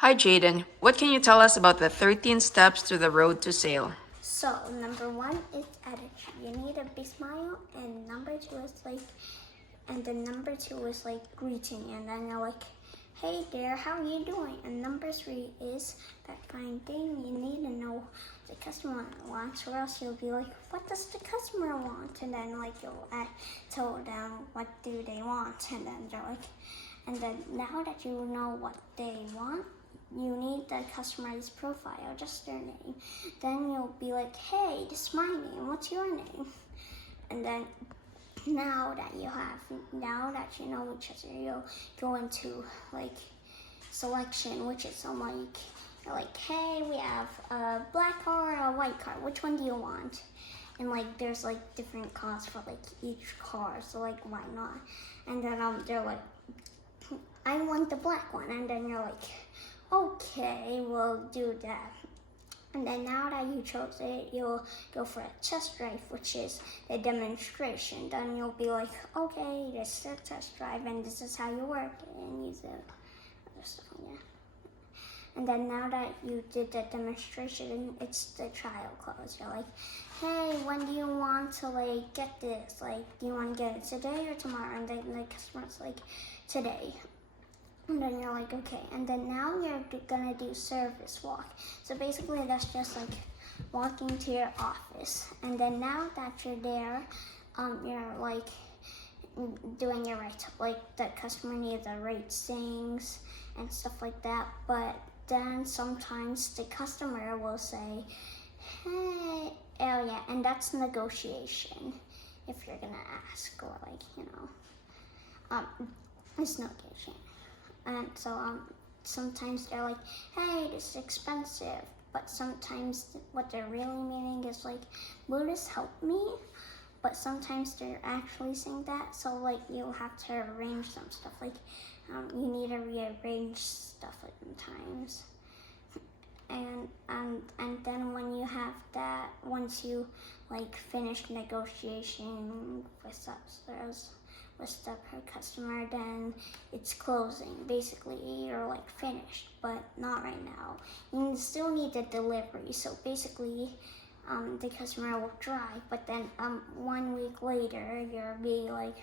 Hi Jaden, what can you tell us about the 13 steps to the road to sale? So number one is attitude. You need a big smile, and number two is greeting, and then you're like, hey there, how are you doing? And number three is that kind thing. You need to know the customer wants, or else you'll be like, what does the customer want? And then you'll tell them what do they want, and then they're like, and then now that you know what they want, you need the customer's profile, just their name. Then you'll be like, hey, this is my name, what's your name? And then now that you know each other, you'll go into selection, which is you're like, hey, we have a black car or a white car, which one do you want? And there's different costs for each car, so why not? And then they're like, I want the black one. And then you're like, okay, we'll do that. And then now that you chose it, you'll go for a test drive, which is the demonstration. Then you'll be like, okay, this is a test drive, and this is how you work it, and use the other stuff, yeah. And then now that you did the demonstration, it's the trial close. You're like, hey, when do you want to get this? Do you want to get it today or tomorrow? And then the customer's like, today. And then you're like, okay. And then now you're gonna do service walk. So basically that's just walking to your office. And then now that you're there, you're doing your right, the customer needs the right things and stuff like that. But then sometimes the customer will say, hey, oh yeah, and that's negotiation if you're gonna ask, or it's negotiation. And so sometimes they're like, hey, this is expensive. But sometimes what they're really meaning is will this help me? But sometimes they're actually saying that. So you'll have to arrange some stuff. You need to rearrange stuff sometimes. And then when you have that, once you finish negotiation with the customer, then it's closing. Basically, you're finished, but not right now. You still need the delivery. So basically, the customer will drive, but then 1 week later, you'll be like,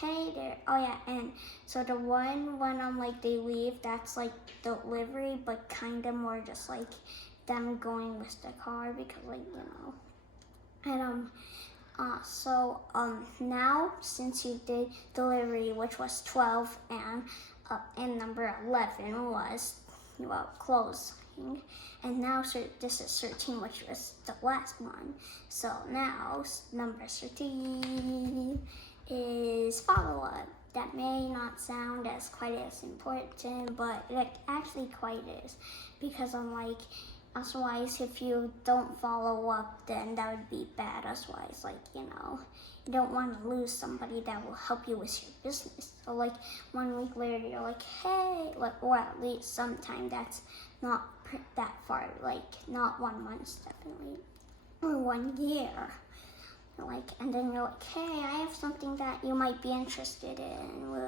hey there. Oh yeah, and so the one when they leave, that's delivery, but kind of more just them going with the car, because and so now since you did delivery, which was 12, and number 11 was closing, and now this is 13, which was the last one. So now number 13 is follow-up. That may not sound quite as important, but it actually quite is, because otherwise, if you don't follow up, then that would be bad. Otherwise, you don't want to lose somebody that will help you with your business. So 1 week later, you're like, hey, or at least sometime that's not that far, not 1 month, definitely, or 1 year. And then you're like, hey, I have something that you might be interested in.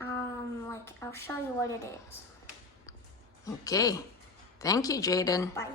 I'll show you what it is. Okay, thank you Jaden. Bye.